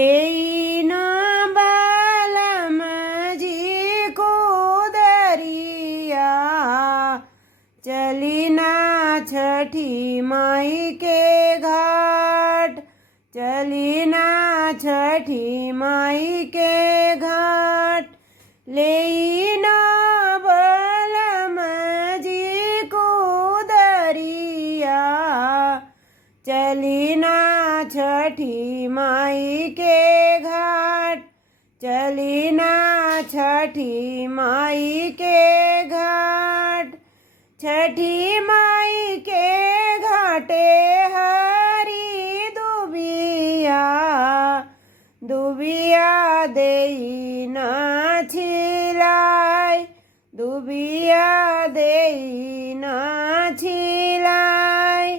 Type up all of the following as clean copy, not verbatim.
एना बालमजी को दरिया चली ना छठी माई के घाट, चली ना छठी माई के घाट। लेना बालमजी को दरिया चली ना छठी माई के घाट, चली ना छठी माई के घाट। छठी माई के घाटे हरी दुबिया, दुबिया देई ना छिलाई, दुबिया देई ना छिलाई।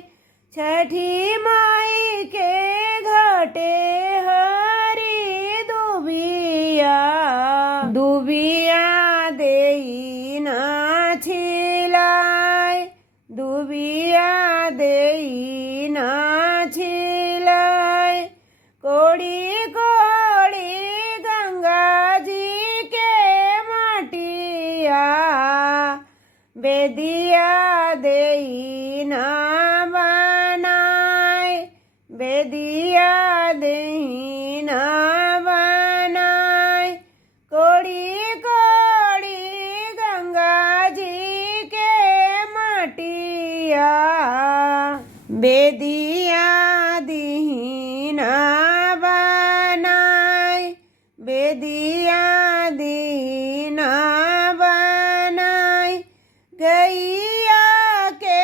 छठी माई के घाटे हरी दुबिया, दुबिया देई ना छिलाई, दुबिया देई ना छिलाई। कोड़ी कोड़ी गंगा जी के मटिया, बेदिया देई ना बनाय, बेदिया देई ना बनाय। कोड़ी कोड़ी गंगा जी के मटिया, बेदिया दीही ना बनाय, बेदिया दीही ना बनाय। गैया के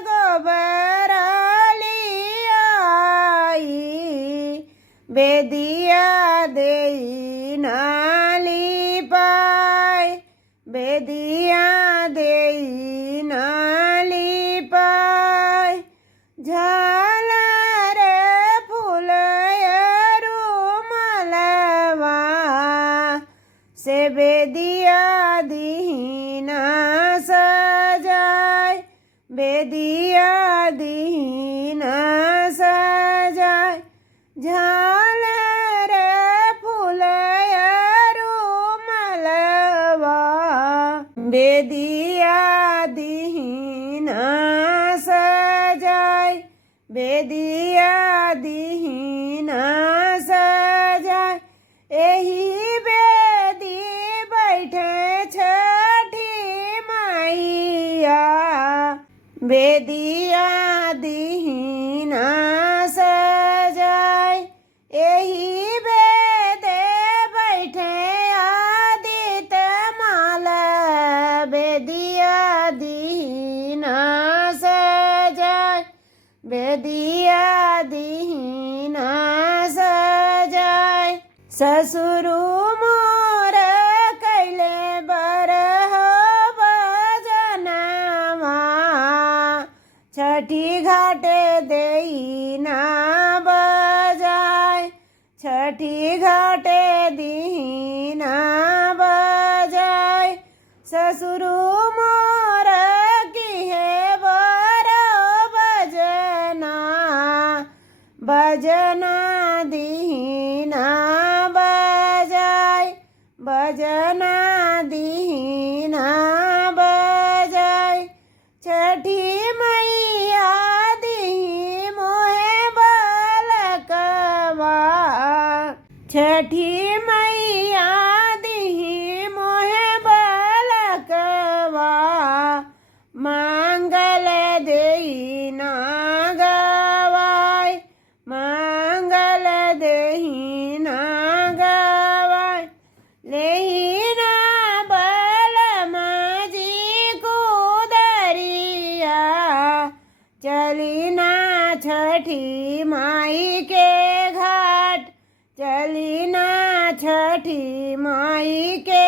गोबर लियाई, बेदिया देई ना लिपाय, बेदिया देई ना लिपाय। झालर फुलयरू मलवा से बेदिया दीही ना सजाय, बेदिया दीही ना सजाय। झालर फुलयरू मलवा बेदिया दीही ना सजाय, बेदिया दीही ना सजाय। एही बेदी बैठे छठी माईया, बेदिया दीही ना सजाय। एही बेदे बैठे आदित माल, बेदिया दीही ना सजाय, बेदिया दीही ना सजाय। ससुरु मोर कैले बरह बजनवा, छठी घाटे देई ना बजाय, छठी घाटे दीही ना बजाय। ससुरु मोर किहे बर बजना, बजना दीही ना बजाय, बजना दीही ना बजाय। छठी मैया दीही मोहे बालकवा, छठी मैया दीही मोहे बालकवा। मंगल देई ना गवाय, मंगल देई ना गवाय। लेही ना बालमजी को दरिया चली ना छठी माई के घाट, चली ना छठी माई के